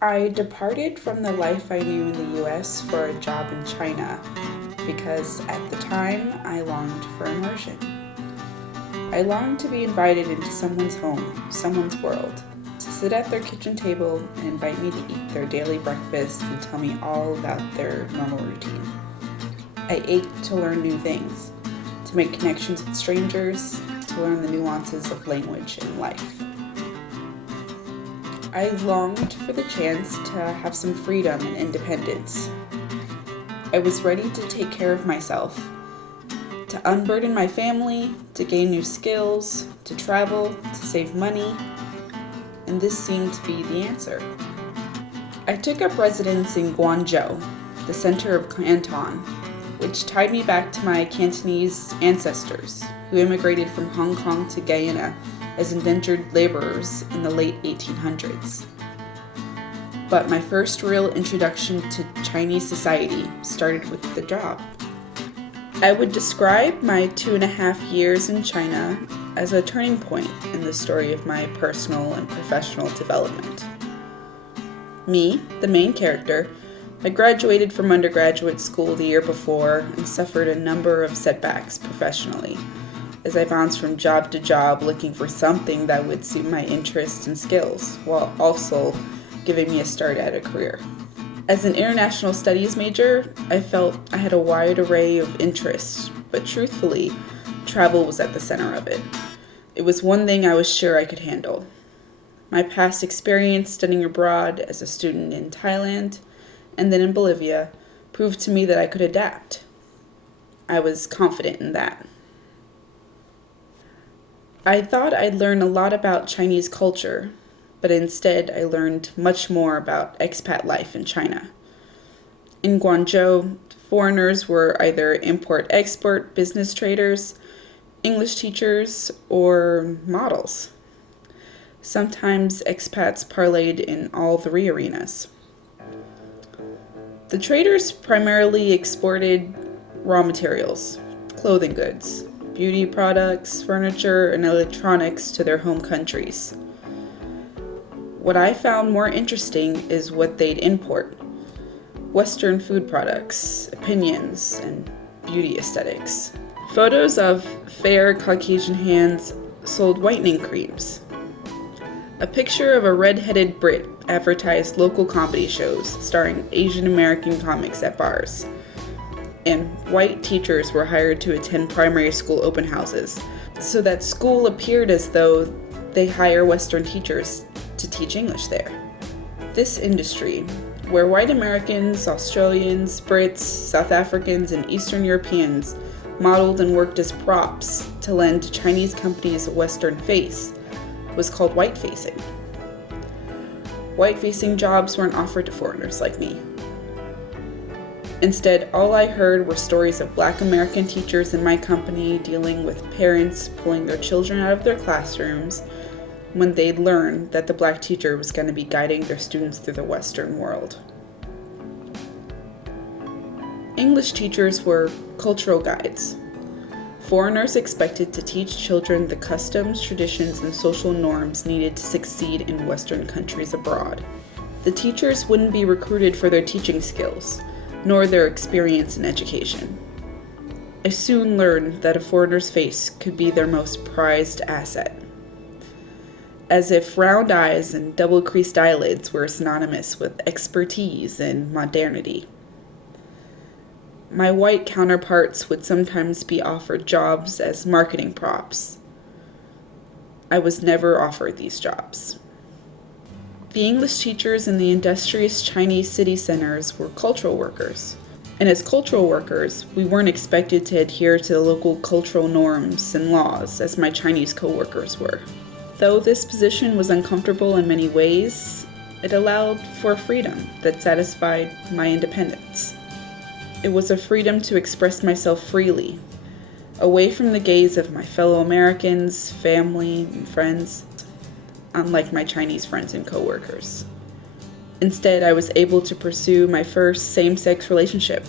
I departed from the life I knew in the US for a job in China because at the time I longed for immersion. I longed to be invited into someone's home, someone's world, to sit at their kitchen table and invite me to eat their daily breakfast and tell me all about their normal routine. I ached to learn new things, to make connections with strangers, to learn the nuances of language and life. I longed for the chance to have some freedom and independence. I was ready to take care of myself, to unburden my family, to gain new skills, to travel, to save money, and this seemed to be the answer. I took up residence in Guangzhou, the center of Canton, which tied me back to my Cantonese ancestors who immigrated from Hong Kong to Guyana as indentured laborers in the late 1800s. But my first real introduction to Chinese society started with the job. I would describe my 2.5 years in China as a turning point in the story of my personal and professional development. Me, the main character, I graduated from undergraduate school the year before and suffered a number of setbacks professionally as I bounced from job to job looking for something that would suit my interests and skills, while also giving me a start at a career. As an international studies major, I felt I had a wide array of interests, but truthfully, travel was at the center of it. It was one thing I was sure I could handle. My past experience studying abroad as a student in Thailand and then in Bolivia proved to me that I could adapt. I was confident in that. I thought I'd learn a lot about Chinese culture, but instead I learned much more about expat life in China. In Guangzhou, foreigners were either import-export business traders, English teachers, or models. Sometimes expats parlayed in all three arenas. The traders primarily exported raw materials, clothing goods, beauty products, furniture, and electronics to their home countries. What I found more interesting is what they'd import: Western food products, opinions, and beauty aesthetics. Photos of fair Caucasian hands sold whitening creams. A picture of a red-headed Brit advertised local comedy shows starring Asian American comics at bars. And white teachers were hired to attend primary school open houses, so that school appeared as though they hire Western teachers to teach English there. This industry, where white Americans, Australians, Brits, South Africans, and Eastern Europeans modeled and worked as props to lend Chinese companies a Western face, was called white-facing. White-facing jobs weren't offered to foreigners like me. Instead, all I heard were stories of Black American teachers in my company dealing with parents pulling their children out of their classrooms when they'd learned that the Black teacher was going to be guiding their students through the Western world. English teachers were cultural guides. Foreigners expected to teach children the customs, traditions, and social norms needed to succeed in Western countries abroad. The teachers wouldn't be recruited for their teaching skills, nor their experience in education. I soon learned that a foreigner's face could be their most prized asset. As if round eyes and double-creased eyelids were synonymous with expertise and modernity. My white counterparts would sometimes be offered jobs as marketing props. I was never offered these jobs. The English teachers in the industrious Chinese city centers were cultural workers. And as cultural workers, we weren't expected to adhere to the local cultural norms and laws as my Chinese co-workers were. Though this position was uncomfortable in many ways, it allowed for freedom that satisfied my independence. It was a freedom to express myself freely, away from the gaze of my fellow Americans, family, and friends, unlike my Chinese friends and coworkers. Instead, I was able to pursue my first same-sex relationship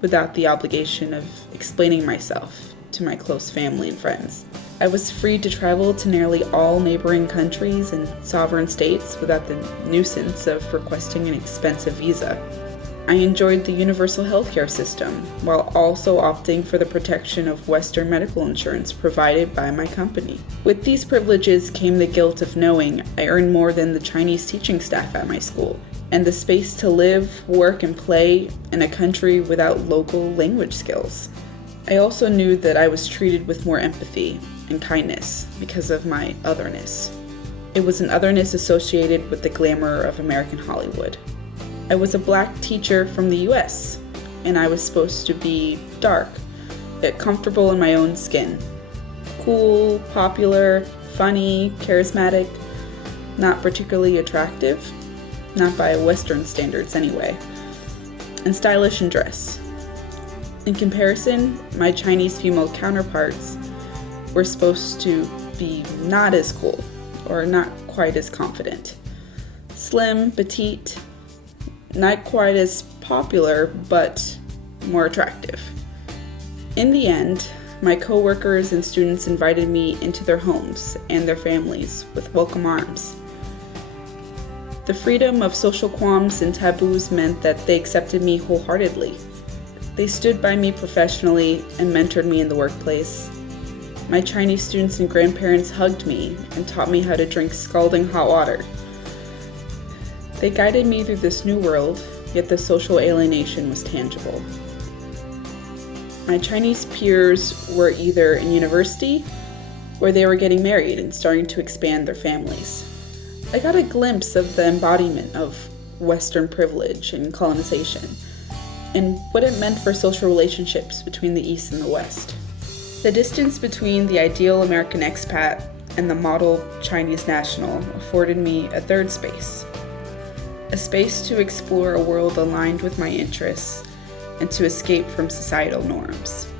without the obligation of explaining myself to my close family and friends. I was free to travel to nearly all neighboring countries and sovereign states without the nuisance of requesting an expensive visa. I enjoyed the universal healthcare system, while also opting for the protection of Western medical insurance provided by my company. With these privileges came the guilt of knowing I earned more than the Chinese teaching staff at my school, and the space to live, work, and play in a country without local language skills. I also knew that I was treated with more empathy and kindness because of my otherness. It was an otherness associated with the glamour of American Hollywood. I was a black teacher from the US, and I was supposed to be dark, yet comfortable in my own skin. Cool, popular, funny, charismatic, not particularly attractive, not by Western standards anyway, and stylish in dress. In comparison, my Chinese female counterparts were supposed to be not as cool, or not quite as confident. Slim, petite, not quite as popular, but more attractive. In the end, my coworkers and students invited me into their homes and their families with welcome arms. The freedom of social qualms and taboos meant that they accepted me wholeheartedly. They stood by me professionally and mentored me in the workplace. My Chinese students and grandparents hugged me and taught me how to drink scalding hot water. They guided me through this new world, yet the social alienation was tangible. My Chinese peers were either in university or they were getting married and starting to expand their families. I got a glimpse of the embodiment of Western privilege and colonization, and what it meant for social relationships between the East and the West. The distance between the ideal American expat and the model Chinese national afforded me a third space. A space to explore a world aligned with my interests and to escape from societal norms.